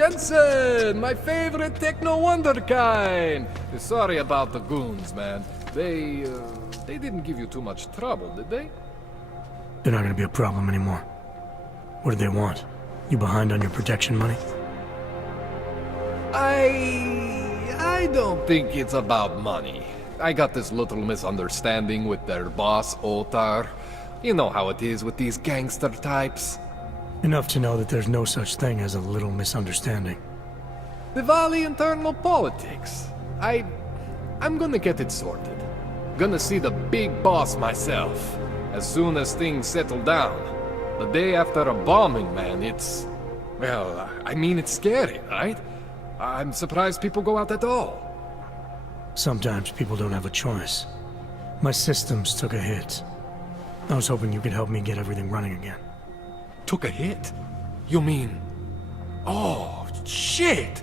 Jensen! My favorite techno wonderkind! Sorry about the goons, man. They didn't give you too much trouble, did they? They're not gonna be a problem anymore. What do they want? You behind on your protection money? I don't think it's about money. I got this little misunderstanding with their boss, Otar. You know how it is with these gangster types. Enough to know that there's no such thing as a little misunderstanding. Diwali internal politics. I'm gonna get it sorted. Gonna see the big boss myself. As soon as things settle down. The day after a bombing, man, it's... Well, I mean, it's scary, right? I'm surprised people go out at all. Sometimes people don't have a choice. My systems took a hit. I was hoping you could help me get everything running again. Took a hit? You mean... Oh, shit!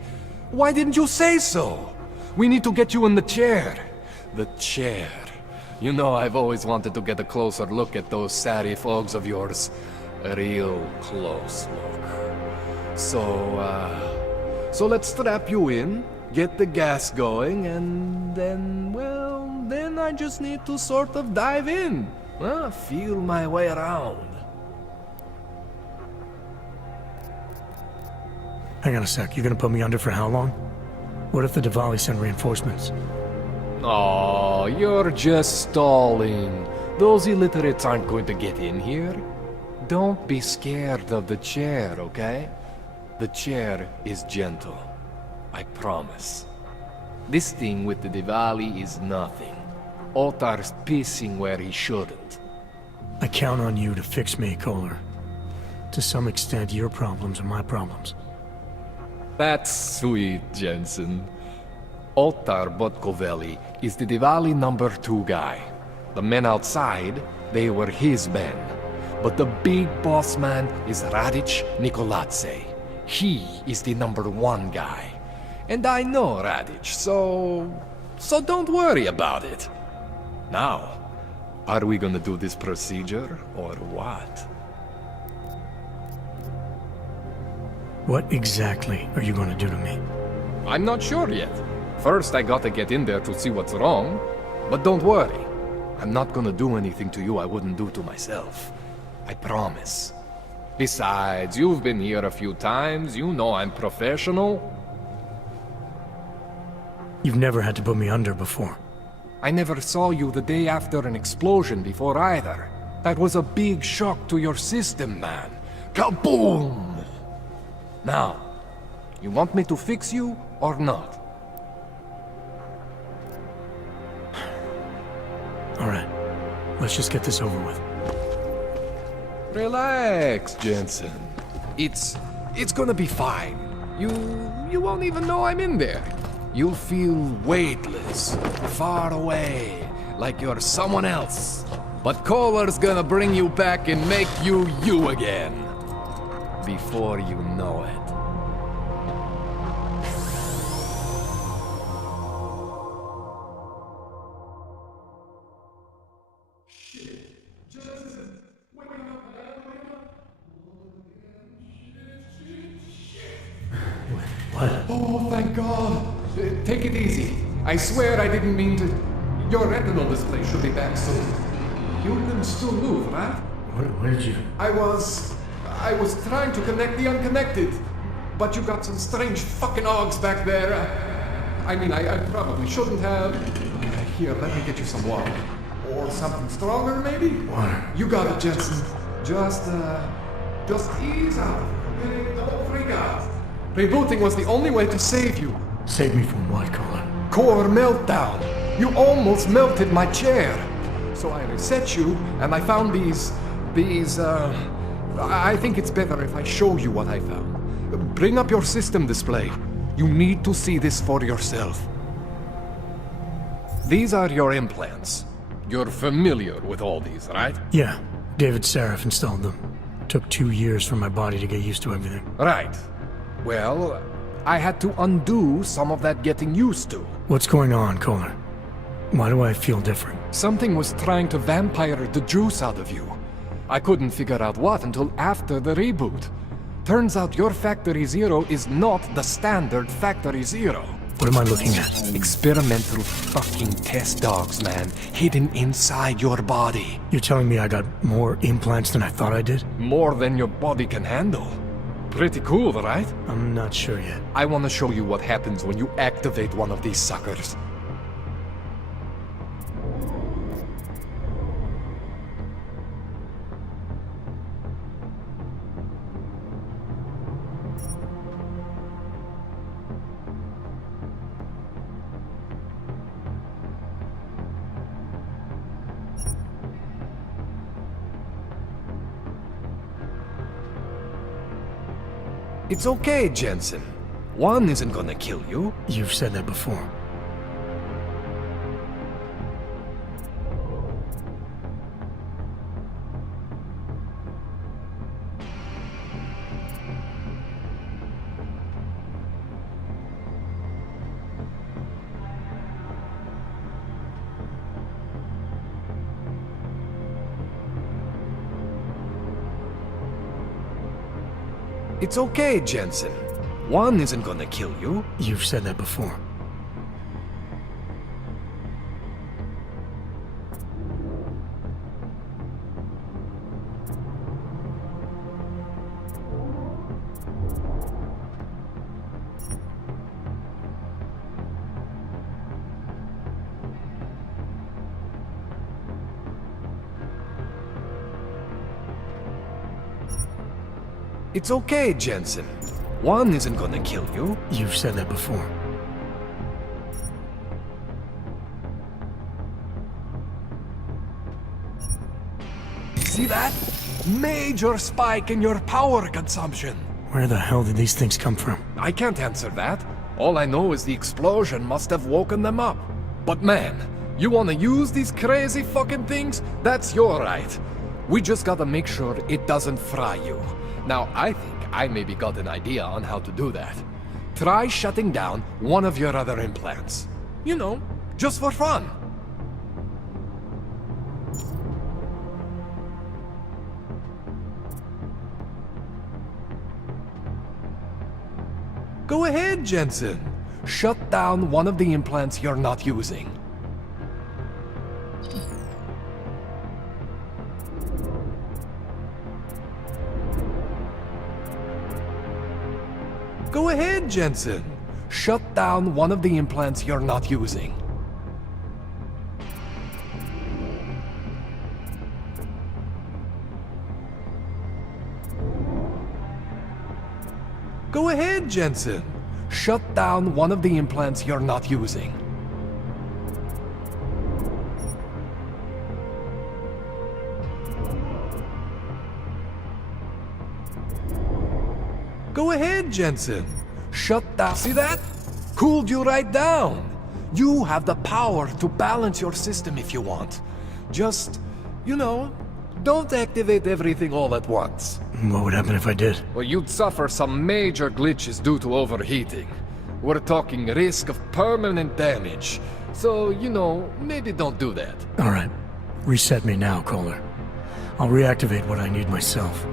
Why didn't you say so? We need to get you in the chair. The chair. You know, I've always wanted to get a closer look at those serif fogs of yours. A real close look. So let's strap you in, get the gas going, and then, well, then I just need to sort of dive in. Feel my way around. Hang on a sec, you're gonna put me under for how long? What if the Diwali send reinforcements? Oh, you're just stalling. Those illiterates aren't going to get in here. Don't be scared of the chair, okay? The chair is gentle. I promise. This thing with the Diwali is nothing. Otar's pissing where he shouldn't. I count on you to fix me, Kohler. To some extent, your problems are my problems. That's sweet, Jensen. Otar Botkovelli is the Diwali #2 guy. The men outside, they were his men. But the big boss man is Radic Nikoladze. He is the #1 guy. And I know Radic, so don't worry about it. Now, are we gonna do this procedure, or what? What exactly are you gonna do to me? I'm not sure yet. First, I gotta get in there to see what's wrong. But don't worry. I'm not gonna do anything to you I wouldn't do to myself. I promise. Besides, you've been here a few times. You know I'm professional. You've never had to put me under before. I never saw you the day after an explosion before either. That was a big shock to your system, man. Kaboom! Now, you want me to fix you or not? All right, let's just get this over with. Relax, Jensen. It's gonna be fine. You won't even know I'm in there. You'll feel weightless, far away, like you're someone else. But Kohler's gonna bring you back and make you you again. Before you know it. What? Oh, thank God. Take it easy. I swear I didn't mean to... Your retinal display should be back soon. You can still move, right? Where did you... I was trying to connect the unconnected. But you got some strange fucking ogs back there. I mean, I probably shouldn't have... Here, let me get you some water. Or something stronger, maybe? Water. You got it, Jensen. Just ease out. Okay? Don't freak out. Rebooting was the only way to save you. Save me from what, Kohler? Core meltdown. You almost melted my chair. So I reset you, and I found these... I think it's better if I show you what I found. Bring up your system display. You need to see this for yourself. These are your implants. You're familiar with all these, right? Yeah, David Sarif installed them. Took 2 years for my body to get used to everything. Right. Well, I had to undo some of that getting used to. What's going on, Kohler? Why do I feel different? Something was trying to vampire the juice out of you. I couldn't figure out what until after the reboot. Turns out your Factory Zero is not the standard Factory Zero. What am I looking at? Experimental fucking test dogs, man. Hidden inside your body. You're telling me I got more implants than I thought I did? More than your body can handle. Pretty cool, right? I'm not sure yet. I want to show you what happens when you activate one of these suckers. It's okay, Jensen. One isn't gonna kill you. You've said that before. It's okay, Jensen. One isn't gonna kill you. You've said that before. It's okay, Jensen. One isn't gonna kill you. You've said that before. See that? Major spike in your power consumption. Where the hell did these things come from? I can't answer that. All I know is the explosion must have woken them up. But man, you wanna use these crazy fucking things? That's your right. We just gotta make sure it doesn't fry you. Now, I think I maybe got an idea on how to do that. Try shutting down one of your other implants. You know, just for fun. Go ahead, Jensen. Shut down one of the implants you're not using. Go ahead, Jensen. Shut down one of the implants you're not using. Go ahead, Jensen. Shut down one of the implants you're not using. Go ahead, Jensen. Shut down. See that? Cooled you right down. You have the power to balance your system if you want. Just, you know, don't activate everything all at once. What would happen if I did? Well, you'd suffer some major glitches due to overheating. We're talking risk of permanent damage. So, you know, maybe don't do that. All right. Reset me now, Kohler. I'll reactivate what I need myself.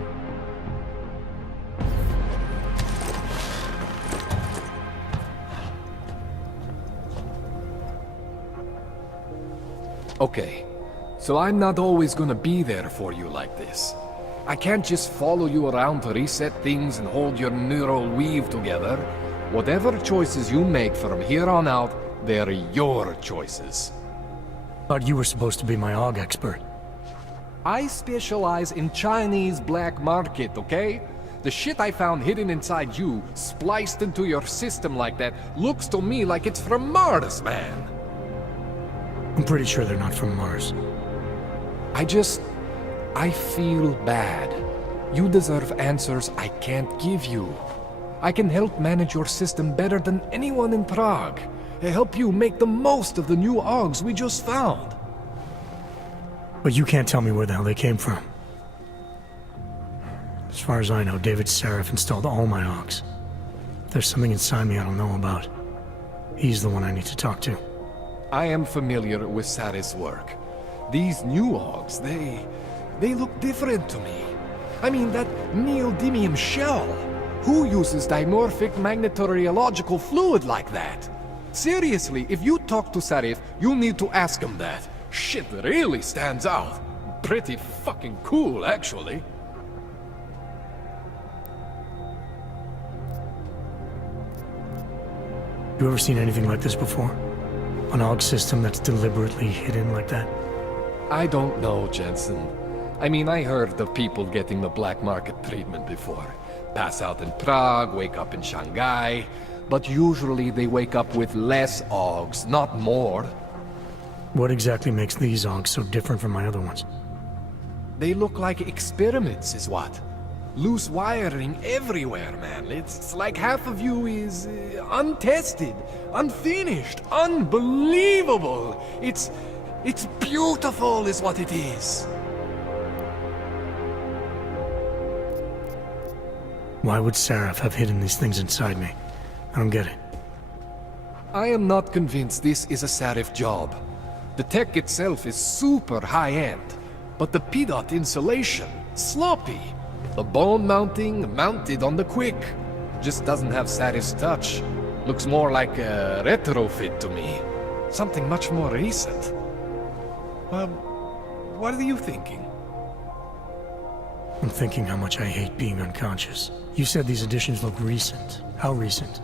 Okay, so I'm not always gonna be there for you like this. I can't just follow you around to reset things and hold your neural weave together. Whatever choices you make from here on out, they're your choices. Thought you were supposed to be my AUG expert. I specialize in Chinese black market, okay? The shit I found hidden inside you, spliced into your system like that, looks to me like it's from Mars, man. I'm pretty sure they're not from Mars. I feel bad. You deserve answers I can't give you. I can help manage your system better than anyone in Prague. Help you make the most of the new AUGs we just found. But you can't tell me where the hell they came from. As far as I know, David Seraph installed all my AUGs. If there's something inside me I don't know about, he's the one I need to talk to. I am familiar with Sarah's work. These new AUGs, they look different to me. I mean, that neodymium shell. Who uses dimorphic magnetorheological fluid like that? Seriously, if you talk to Sarif, you'll need to ask him that. Shit really stands out. Pretty fucking cool, actually. You ever seen anything like this before? An AUG system that's deliberately hidden like that? I don't know, Jensen. I mean, I heard of people getting the black market treatment before. Pass out in Prague, wake up in Shanghai. But usually they wake up with less AUGs, not more. What exactly makes these AUGs so different from my other ones? They look like experiments, is what? Loose wiring everywhere, man. It's like half of you is untested, unfinished, unbelievable. It's beautiful, is what it is. Why would Sarif have hidden these things inside me? I don't get it. I am not convinced this is a Sarif job. The tech itself is super high-end, but the PDOT insulation, sloppy. The bone mounting, mounted on the quick. Just doesn't have Sarif's touch. Looks more like a retrofit to me. Something much more recent. Well, what are you thinking? I'm thinking how much I hate being unconscious. You said these additions look recent. How recent?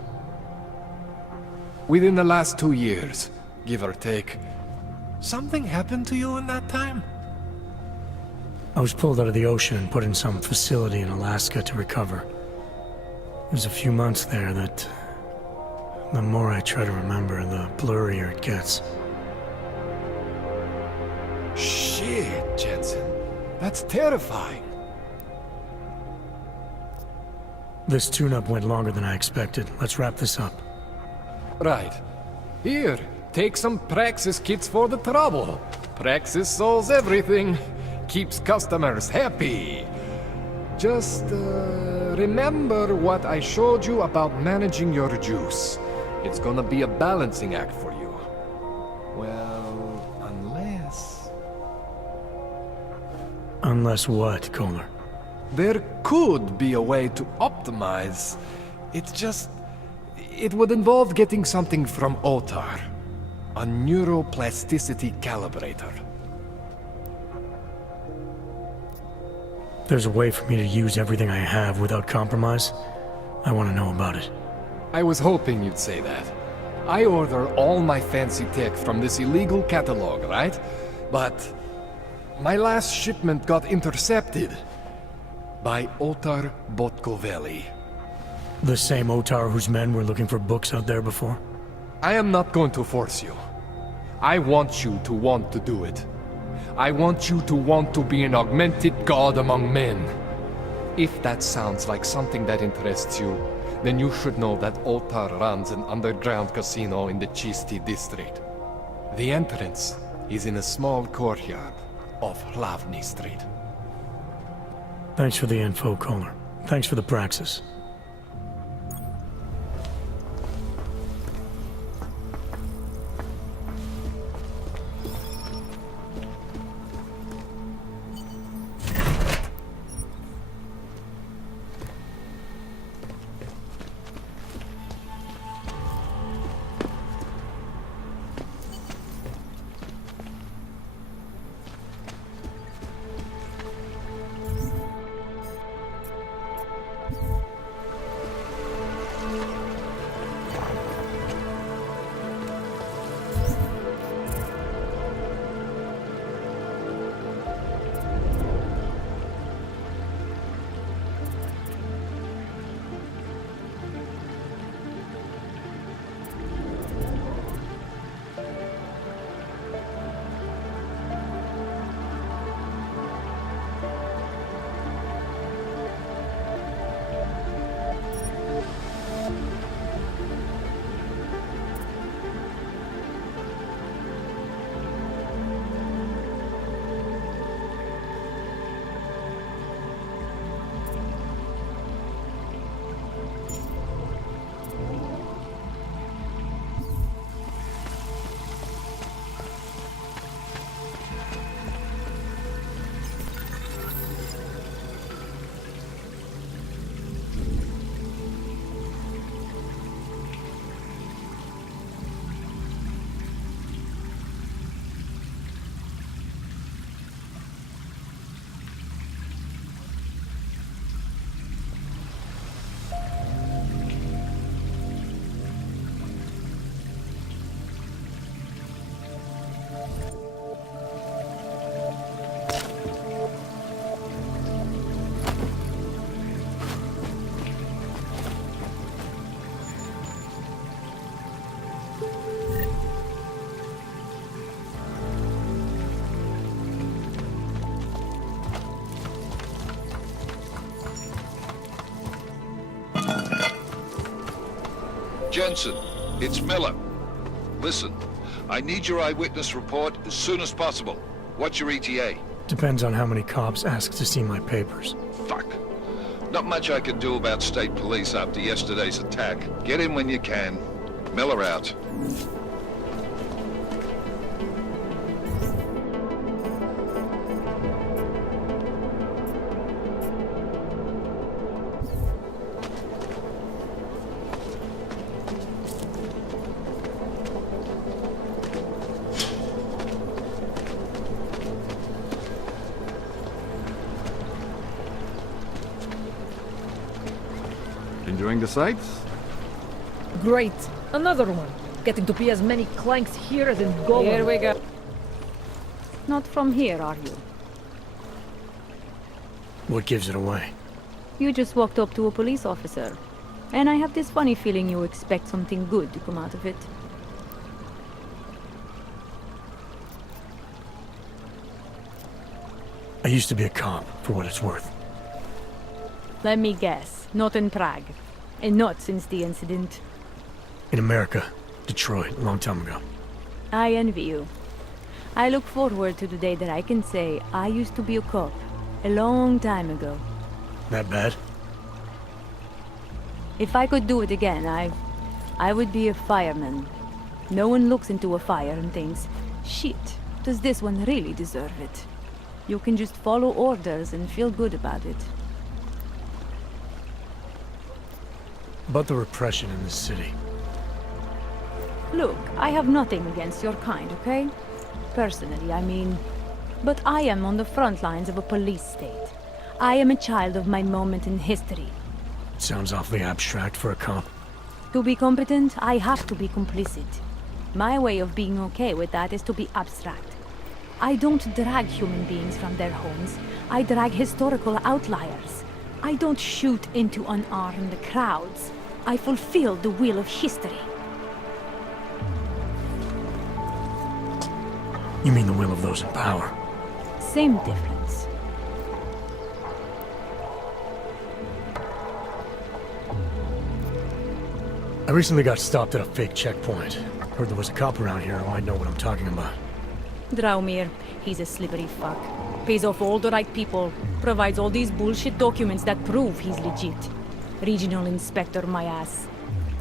Within the last 2 years, give or take. Something happened to you in that time? I was pulled out of the ocean and put in some facility in Alaska to recover. It was a few months there that... the more I try to remember, the blurrier it gets. Shit, Jensen. That's terrifying. This tune-up went longer than I expected. Let's wrap this up. Right. Here, take some Praxis kits for the trouble. Praxis solves everything. Keeps customers happy. Just, remember what I showed you about managing your juice. It's gonna be a balancing act for you. Well, unless... Unless what, Kohler? There could be a way to optimize. It's just... it would involve getting something from Otar. A neuroplasticity calibrator. There's a way for me to use everything I have without compromise? I want to know about it. I was hoping you'd say that. I order all my fancy tech from this illegal catalog, right? But my last shipment got intercepted by Otar Botkoveli. The same Otar whose men were looking for books out there before? I am not going to force you. I want you to want to do it. I want you to want to be an augmented god among men. If that sounds like something that interests you, then you should know that Otar runs an underground casino in the Chisti district. The entrance is in a small courtyard off Hlavny Street. Thanks for the info, Kohler. Thanks for the praxis. Jensen, it's Miller. Listen, I need your eyewitness report as soon as possible. What's your ETA? Depends on how many cops ask to see my papers. Fuck. Not much I can do about state police after yesterday's attack. Get in when you can. Miller out. Enjoying the sights? Great. Another one. Getting to be as many clanks here as in Golan. Here we go. Not from here, are you? What gives it away? You just walked up to a police officer. And I have this funny feeling you expect something good to come out of it. I used to be a cop, for what it's worth. Let me guess. Not in Prague. And not since the incident. In America. Detroit, a long time ago. I envy you. I look forward to the day that I can say I used to be a cop. A long time ago. That bad? If I could do it again, I would be a fireman. No one looks into a fire and thinks, shit, does this one really deserve it? You can just follow orders and feel good about it. About the repression in this city. Look, I have nothing against your kind, okay? Personally, I mean. But I am on the front lines of a police state. I am a child of my moment in history. Sounds awfully abstract for a cop. To be competent, I have to be complicit. My way of being okay with that is to be abstract. I don't drag human beings from their homes. I drag historical outliers. I don't shoot into unarmed crowds. I fulfill the will of history. You mean the will of those in power? Same difference. I recently got stopped at a fake checkpoint. Heard there was a cop around here who might know what I'm talking about. Draumir, he's a slippery fuck. Pays off all the right people. Provides all these bullshit documents that prove he's legit. Regional inspector, my ass.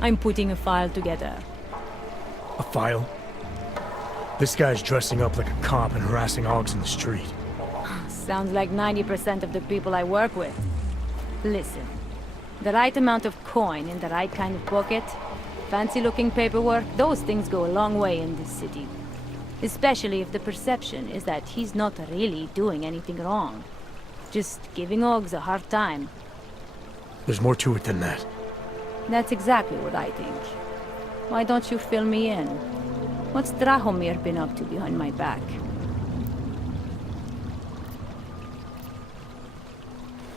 I'm putting a file together. A file? This guy's dressing up like a cop and harassing hogs in the street. Sounds like 90% of the people I work with. Listen, the right amount of coin in the right kind of pocket, fancy-looking paperwork, those things go a long way in this city. Especially if the perception is that he's not really doing anything wrong. Just giving hogs a hard time. There's more to it than that. That's exactly what I think. Why don't you fill me in? What's Drahomir been up to behind my back?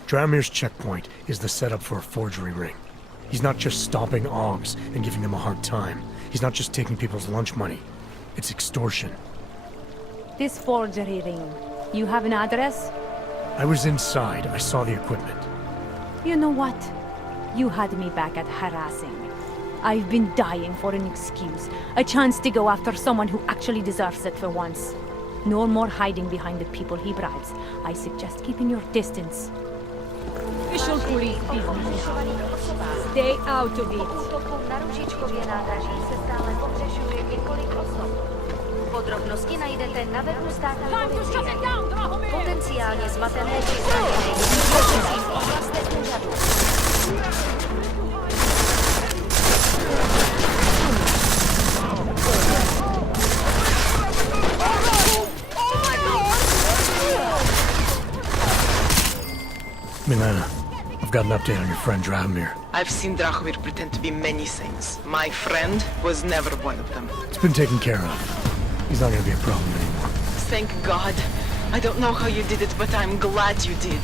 Draumir's checkpoint is the setup for a forgery ring. He's not just stopping Augs and giving them a hard time. He's not just taking people's lunch money. It's extortion. This forgery ring, you have an address? I was inside. I saw the equipment. You know what? You had me back at harassing. I've been dying for an excuse. A chance to go after someone who actually deserves it for once. No more hiding behind the people he bribes. I suggest keeping your distance. Official police business. Stay out of it. Na Ružičkově nádraží se stále pohřešuje několik osob. Podrobnosti najdete na webu státní policie. Potenciálně zmatené či zraněné děti v oblastech úřadu. Milena, I've got an update on your friend Drahomir. I've seen Drahomir pretend to be many things. My friend was never one of them. It's been taken care of. He's not gonna be a problem anymore. Thank God. I don't know how you did it, but I'm glad you did.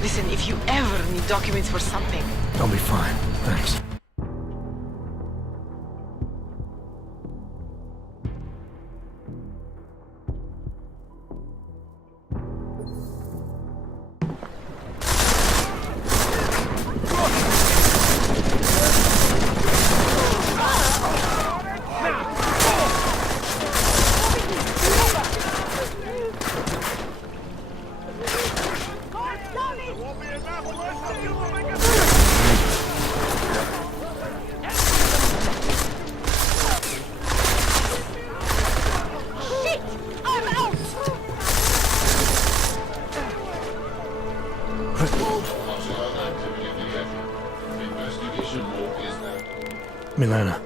Listen, if you ever need documents for something... I'll be fine, thanks. Milena,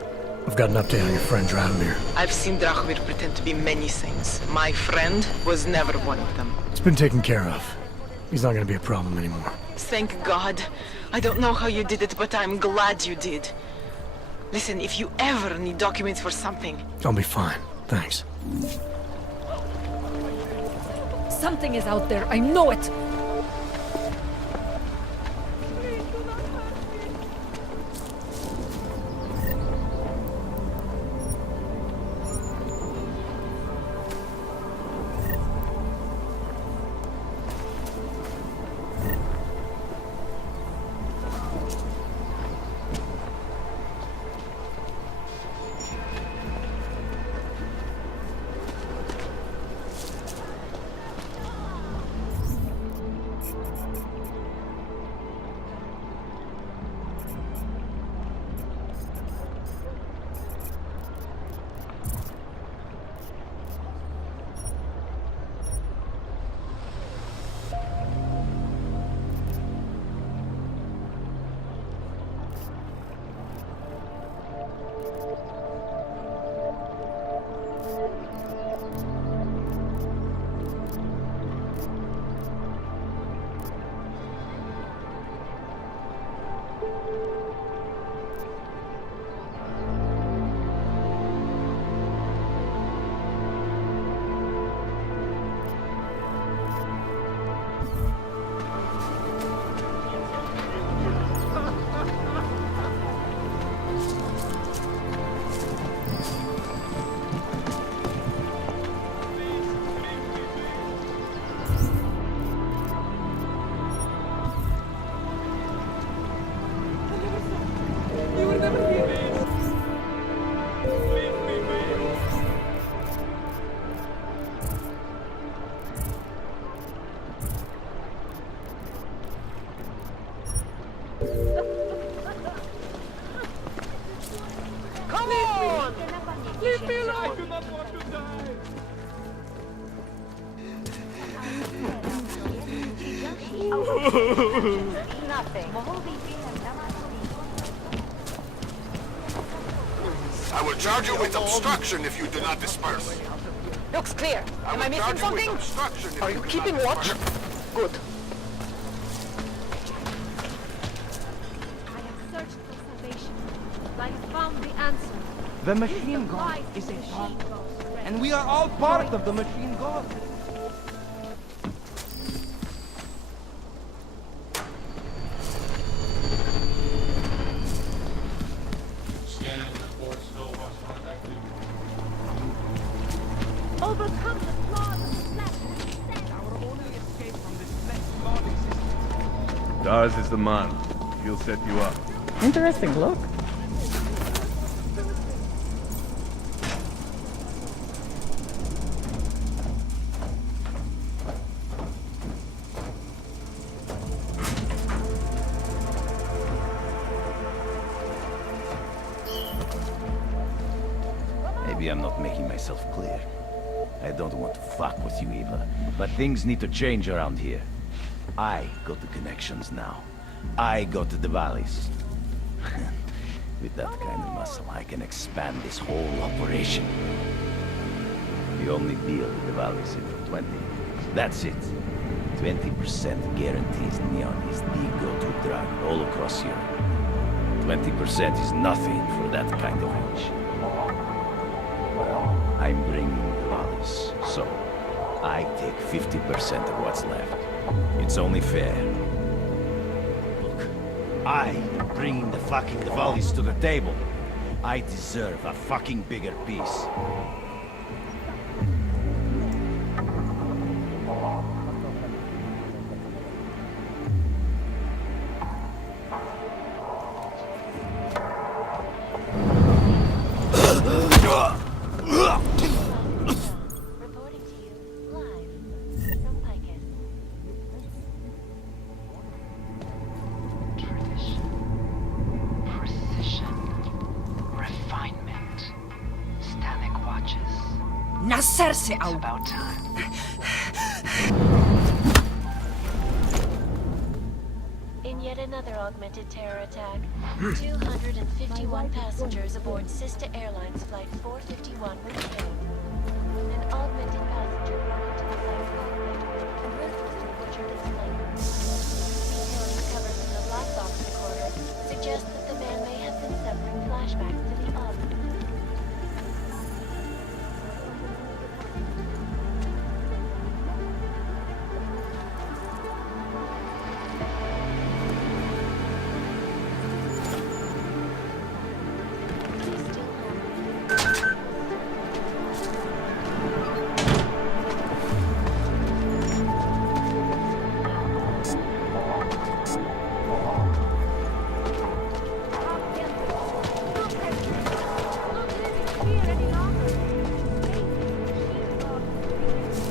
I've got an update on your friend Drahomir. I've seen Drahomir pretend to be many things. My friend was never one of them. It's been taken care of. He's not gonna be a problem anymore. Thank God. I don't know how you did it, but I'm glad you did. Listen, if you ever need documents for something... I'll be fine, thanks. Something is out there, I know it! I will charge you with obstruction if you do not disperse. Looks clear. Am I missing something? Are you keeping watch? Good. I have searched for salvation. I have found the answer. The machine god is a god, and we are all part of the machine god. Overcome the flaws of the flesh and stand. Our only escape from this flesh god existence. Dars is the man. He'll set you up. Interesting look. Maybe I'm not making myself clear. I don't want to fuck with you, Eva, but things need to change around here. I got the connections now. I got the valleys. With that kind of muscle, I can expand this whole operation. The only deal with the valleys is for 20. That's it. 20% guarantees Neon is the go-to drug all across Europe. 20% is nothing for that kind of reach. Well, I'm bringing the valleys, so I take 50% of what's left. It's only fair. Look, I am bringing the fucking Diwalis to the table. I deserve a fucking bigger piece. Reporting to you live from Picus. Tradition, precision, refinement. Static watches. Nascerse It's about time. In yet another augmented terror attack, 251 passengers aboard Sista Airlines Flight 451 were killed. An augmented passenger broke into the flight's cockpit and ruthlessly butchered its flight. Details recovered from the black box recorder suggest that the man may have been suffering flashbacks to the augment.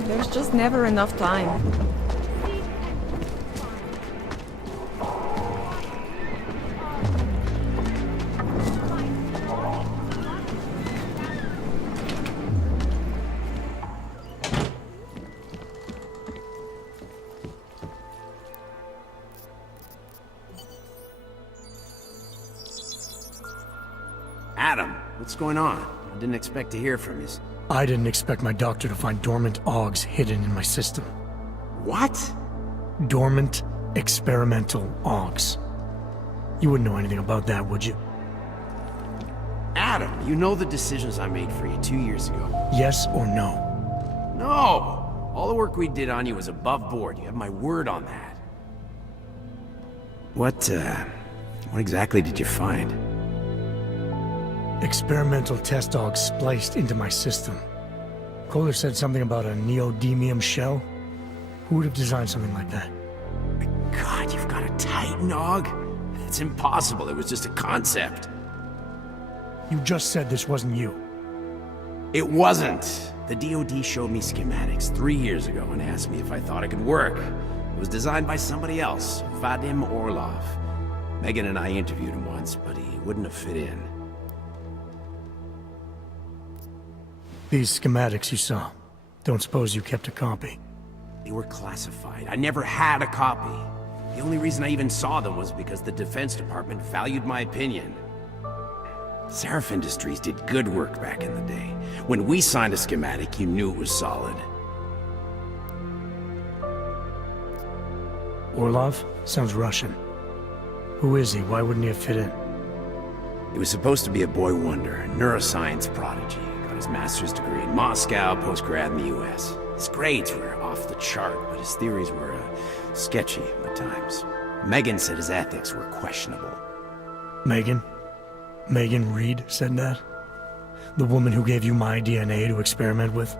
There's just never enough time. Adam, what's going on? I didn't expect to hear from you. I didn't expect my doctor to find dormant augs hidden in my system. What? Dormant, experimental augs. You wouldn't know anything about that, would you? Adam, you know the decisions I made for you 2 years ago. Yes or no? No! All the work we did on you was above board. You have my word on that. What exactly did you find? Experimental test augs spliced into my system. Kohler said something about a neodymium shell. Who would have designed something like that? God, you've got a Titan aug? It's impossible. It was just a concept. You just said this wasn't you. It wasn't. The DoD showed me schematics 3 years ago and asked me if I thought it could work. It was designed by somebody else, Vadim Orlov. Megan and I interviewed him once, but he wouldn't have fit in. These schematics you saw. Don't suppose you kept a copy? They were classified. I never had a copy. The only reason I even saw them was because the Defense Department valued my opinion. Seraph Industries did good work back in the day. When we signed a schematic, you knew it was solid. Orlov? Sounds Russian. Who is he? Why wouldn't he have fit in? He was supposed to be a boy wonder, a neuroscience prodigy. Got his master's degree in Moscow, post-grad in the US. His grades were off the chart, but his theories were sketchy at times. Megan said his ethics were questionable. Megan? Megan Reed said that? The woman who gave you my DNA to experiment with?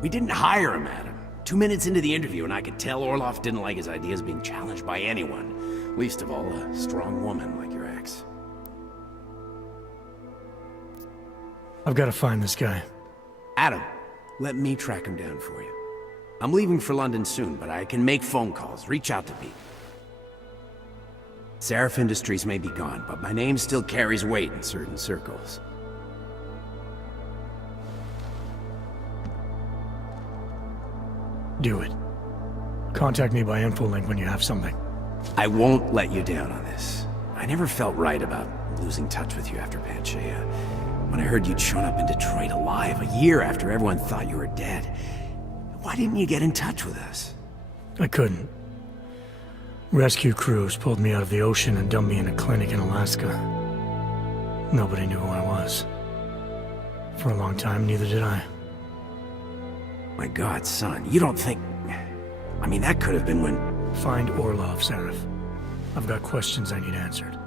We didn't hire him, Adam. 2 minutes into the interview, and I could tell Orlov didn't like his ideas being challenged by anyone. Least of all, a strong woman like your ex. I've got to find this guy. Adam, let me track him down for you. I'm leaving for London soon, but I can make phone calls, reach out to people. Seraph Industries may be gone, but my name still carries weight in certain circles. Do it. Contact me by infolink when you have something. I won't let you down on this. I never felt right about losing touch with you after Panchea. When I heard you'd shown up in Detroit alive a year after everyone thought you were dead, why didn't you get in touch with us? I couldn't. Rescue crews pulled me out of the ocean and dumped me in a clinic in Alaska. Nobody knew who I was. For a long time, neither did I. My God, son, you don't think... I mean, that could have been when... Find Orlov, Zareth. I've got questions I need answered.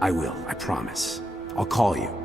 I will, I promise. I'll call you.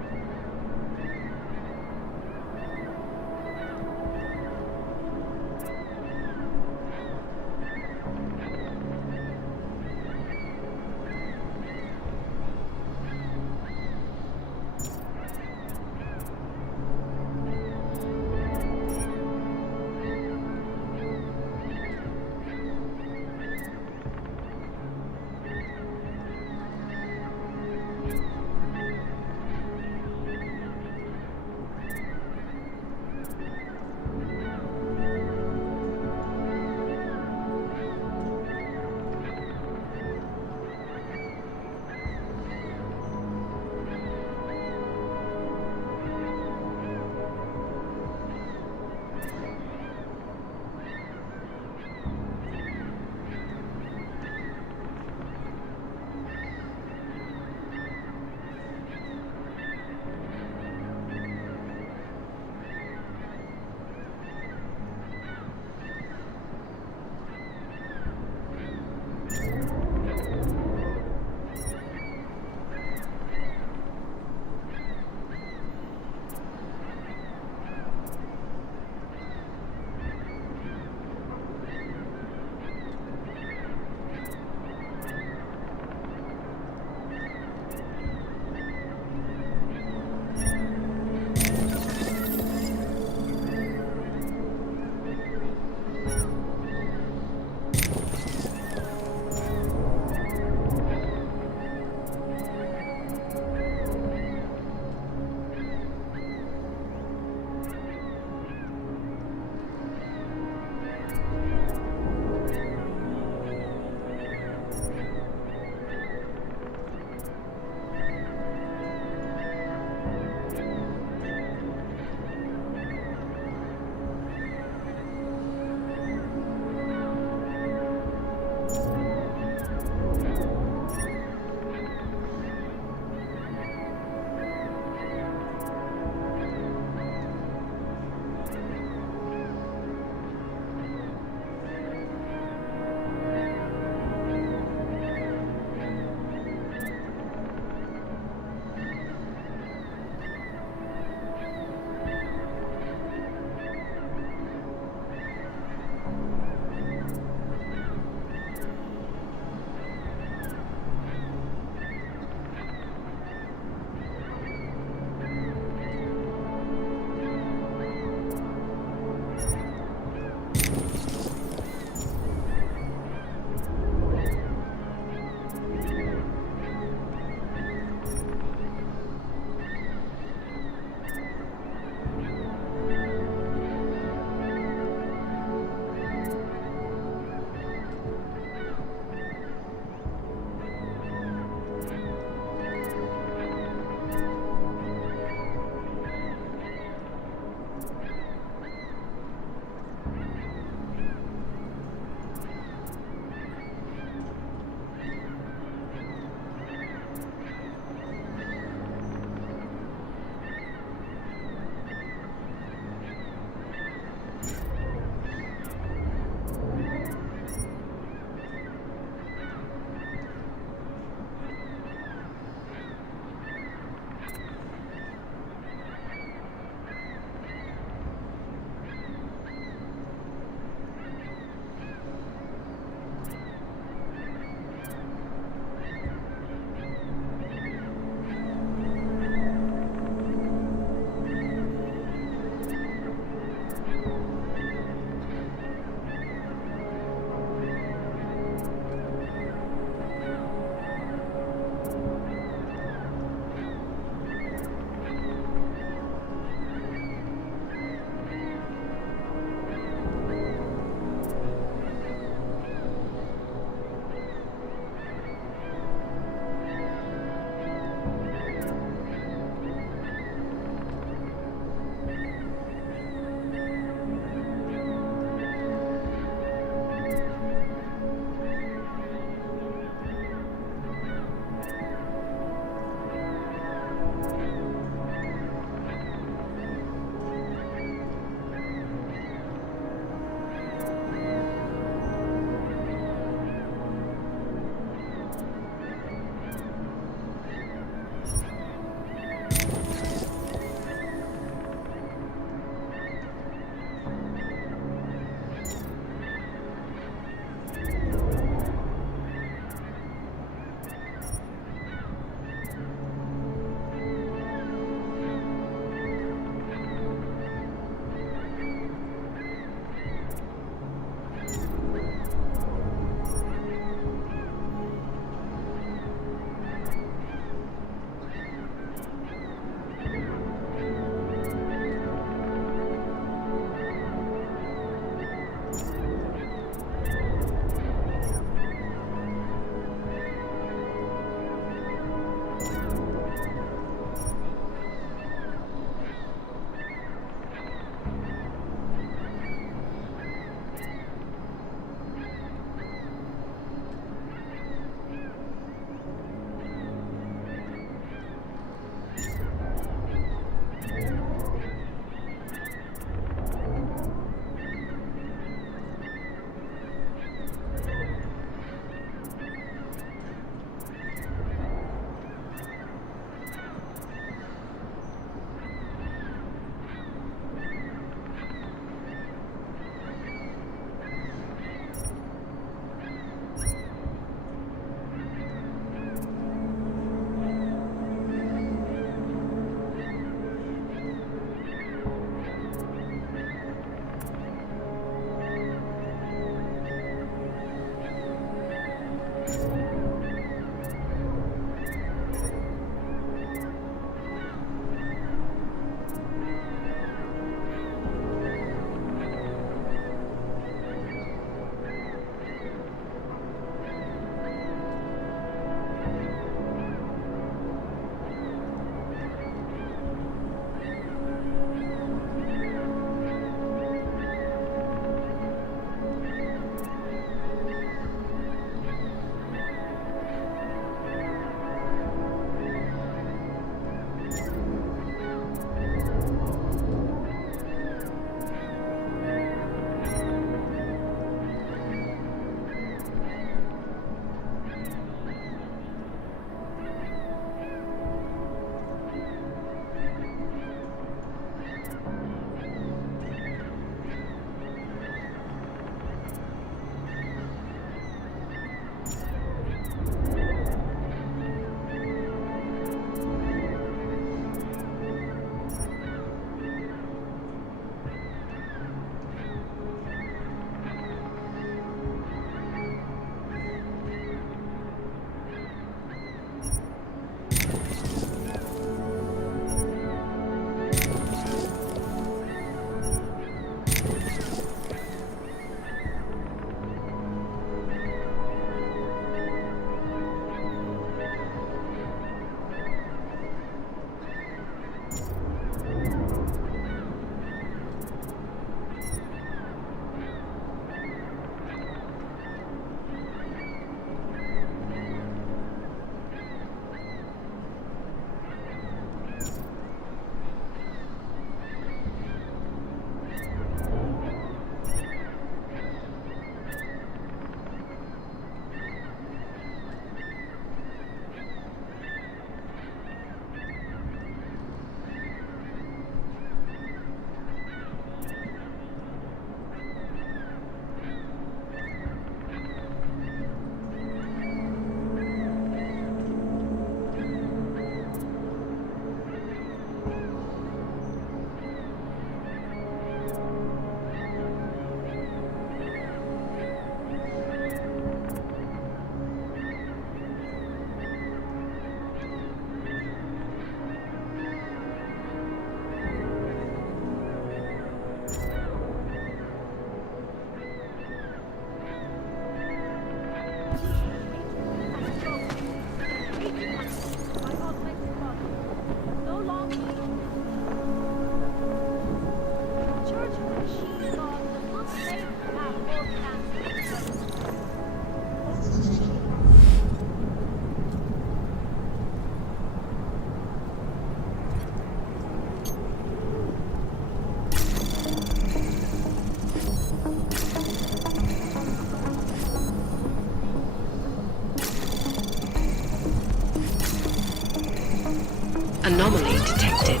Anomaly detected.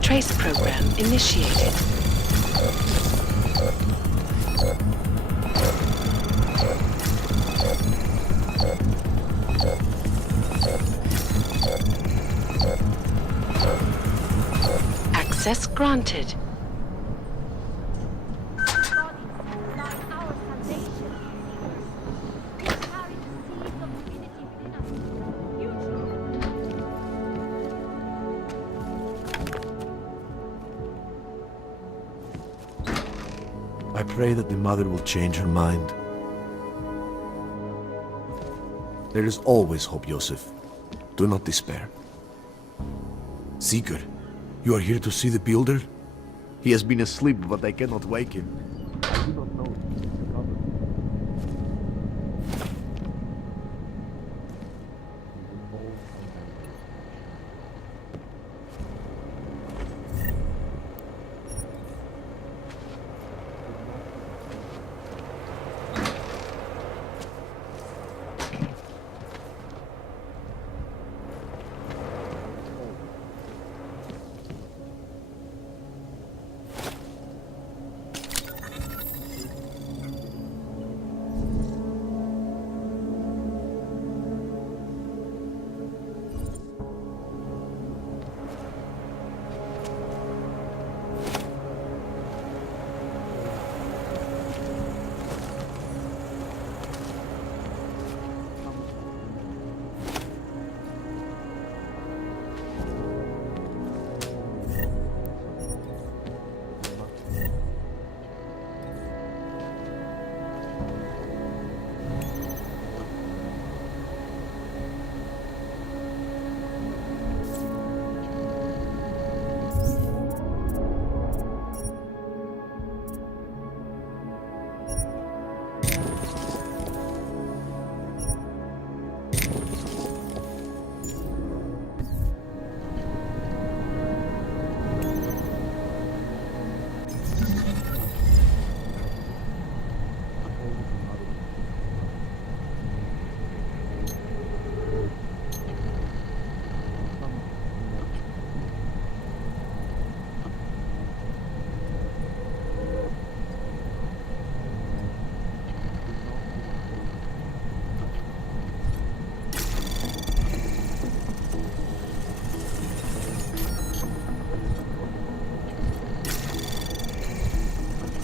Trace program initiated. Access granted. I pray that the mother will change her mind. There is always hope, Joseph. Do not despair. Seeker, you are here to see the builder? He has been asleep, but I cannot wake him. I do not know.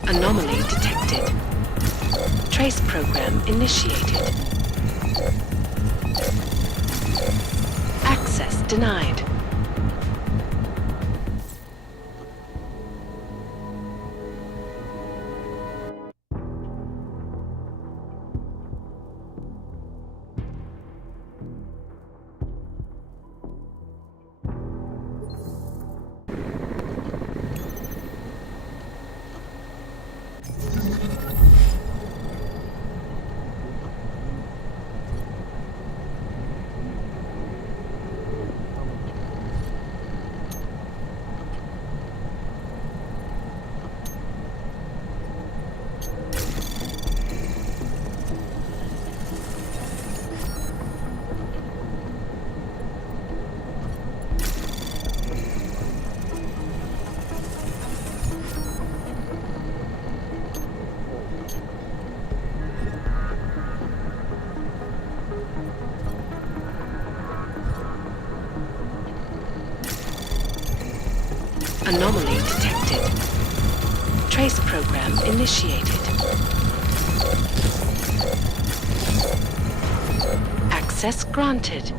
Anomaly detected. Trace program initiated. Access denied. Anomaly detected. Trace program initiated. Access granted.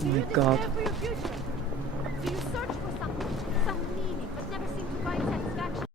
Oh my god.